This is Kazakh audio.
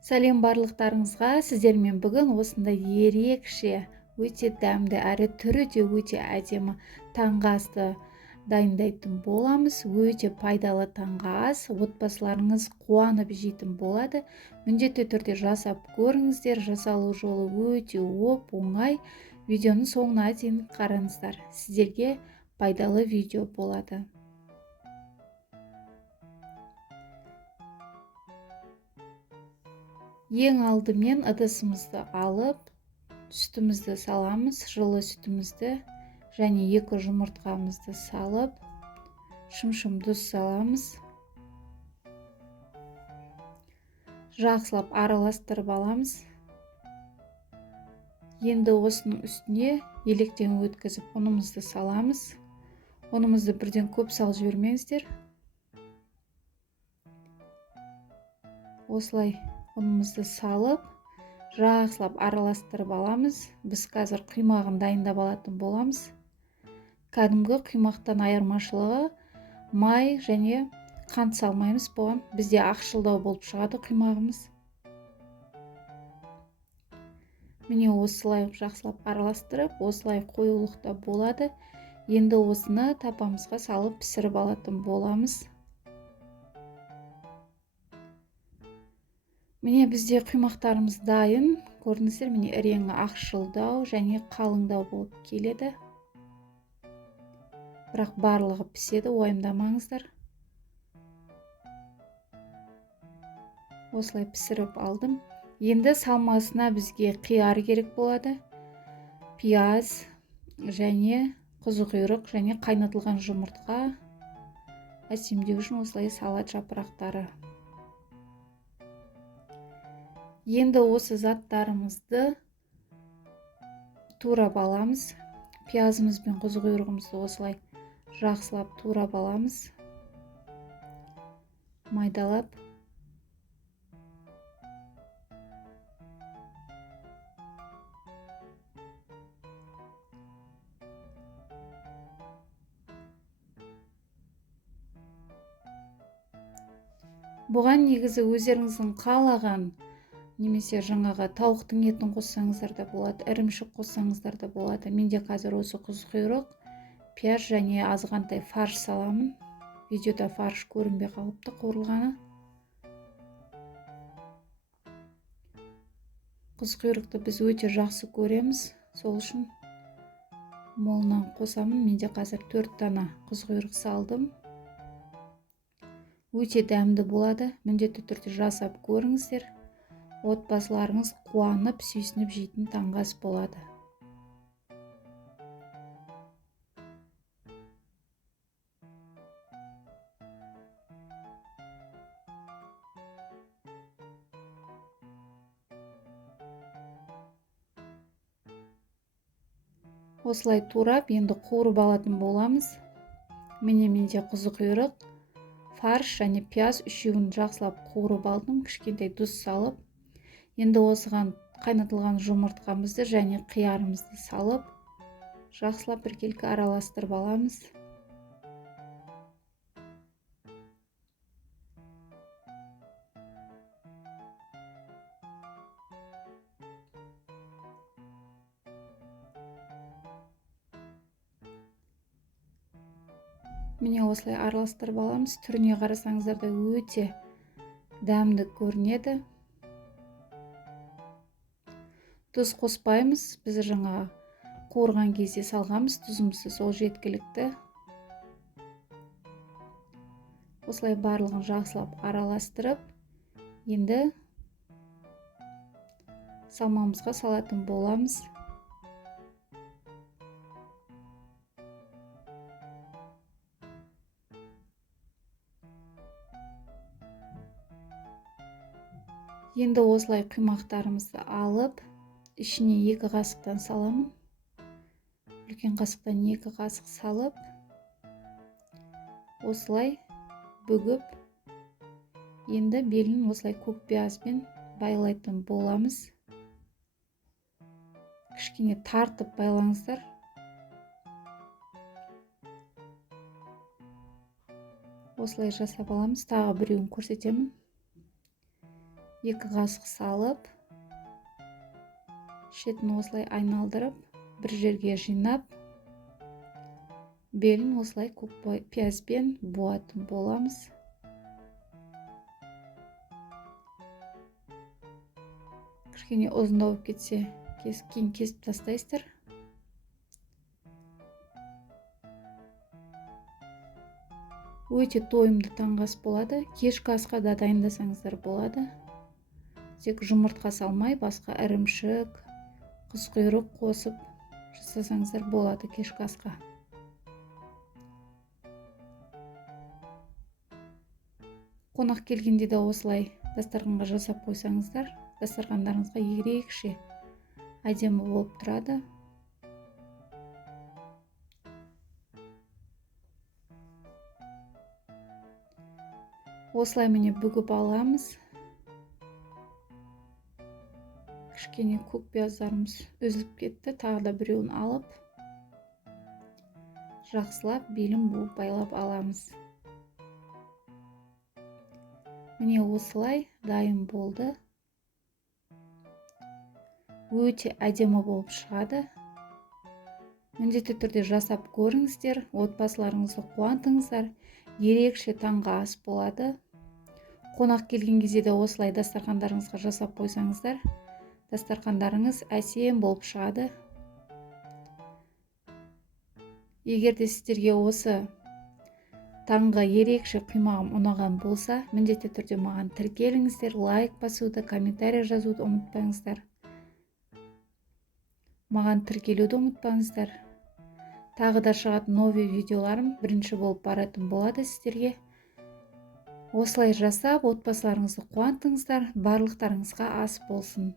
Сәлем барлықтарыңызға. Сіздермен бүгін осындай ерекше, өте дәмді әрі түрі де өте әдемі таңғы асты дайындайтын боламыз. Өте пайдалы таңғы ас. Отбасыларыңыз қуанып жейтін болады. Міндетті түрде жасап көріңіздер. Жасалу жолы өте оңай. Видеоның соңына дейін қараңыздар. Сіздерге пайдалы видео болады. Ең алдымен ыдысымызды алып, сүтімізді саламыз, жылы сүтімізді және 2 жұмыртқамызды салып, шым-шым тұз саламыз. Жақсылап араластырып аламыз. Енді осының үстіне електен өткізіп ұнымызды саламыз. Ұнымызды бірден көп салып жібермеңіздер. Осылай ұнымызды салып, жақсылап араластырып аламыз. Біз қазір құймағын дайындап алатын боламыз. Кәдімгі құймақтан айырмашылығы май және қант салмаймыз бұған. Бізде ақшылдау болып шығады құймағымыз. Міне осылай жақсылап араластырып, осылай қоюлықта болады. Енді осыны тапамызға салып пісіріп алатын боламыз. Міне бізде құймақтарымыз дайын. Көрдіңіздер, міне іреңі ақшылдау және қалыңдау болып келеді. Бірақ барлығы піседі, уайымдамаңыздар. Осылай пісіріп алдым. Енді салмасына бізге қияр керек болады. Пияз және қызықұйрық және қайнатылған жұмыртқа. Әсемдеу үшін осылай салат жапырақтары. Енді осы заттарымызды турап аламыз. Пиязымыз бен қызықұйрығымызды осылай жақсылап турап аламыз. Майдалап. Бұған негізі өздеріңіздің қалаған немесе жаңағы тауықтың етін қоссаңыздар да болады, ірімшік қоссаңыздар да болады. Менде қазір осы қызықұйрық, пияз және азғантай фарш саламын. Видеода фарш көрінбей қалыпты қуырылғаны. Қызықұйрықты біз өте жақсы көреміз. Сол үшін молынан қосамын. Менде қазір 4 дана қызықұйрық салдым. Өте дәмді болады. Міндетті түрде жасап көріңіздер. Отбасыларыңыз қуанып, сүйсініп жейтін таңғы ас болады. Осылай турап, енді қуырып алатын боламыз. Менде қызықұйрық, фарш және пияз үшеуін жақсылап қуырып алдым, кішкентай тұз салып. Енді осыған қайнатылған жұмыртқамызды және қиярымызды салып, жақсылап біркелкі араластырып аламыз. Міне осылай араластырып аламыз. Түріне қарасаңыздар да өте дәмді көрінеді. Тұз қоспаймыз. Біз жаңа қуырған кезде салғанбыз. Тұзымызды сол жеткілікті. Осылай барлығын жақсылап араластырып, енді салмамызға салатын боламыз. Енді осылай құймақтарымызды алып, ішіне 2 қасықтан саламын. Үлкен қасықтан 2 қасық салып, осылай бүгіп, енді белін осылай көк пиязбен байлайтын боламыз. Кішкене тартып байлаңыздар. Осылай жасап аламыз. Тағы біреуін көрсетемін. 2 қасық салып, шетін осылай айналдырып, бір жерге жинап, белін осылай көк пиязбен буатын боламыз. Кішкене ұзындау болып кетсе, кейін кесіп тастайсыздар. Өте тойымды таңғы ас болады. Кешкі асқа да дайындасаңыздар болады. Тек жұмыртқа салмай, басқа ірімшік, құсқұйрық қосып жасасаңыздар болады кешкі асқа. Қонақ келгенде де осылай дастарханға жасап қойсаңыздар, дастархандарыңызға ерекше әдемі болып тұрады. Осылай міне бүгіп аламыз. Кішкене көк пияздарымыз үзіліп кетті. Тағы да біреуін алып, жақсылап белін буып байлап аламыз. Міне осылай дайын болды. Өте әдемі болып шығады. Міндетті түрде жасап көріңіздер, отбасыларыңызды қуантыңыздар. Ерекше таңғы ас болады. Қонақ келген кезде де осылай дастархандарыңызға жасап қойсаңыздар, дастархандарыңыз әсем болып шығады. Егер де сіздерге осы таңғы ерекше қимағым ұнаған болса, міндетті түрде маған тіркеліңіздер, лайк басуды, комментарий жазуды ұмытпаңыздар. Маған тіркелуді ұмытпаңыздар. Тағы да шығатын новый видеоларым бірінші болып баратын болады сіздерге. Осылай жасап, отбасыларыңызды қуантыңыздар, барлықтарыңызға ас болсын.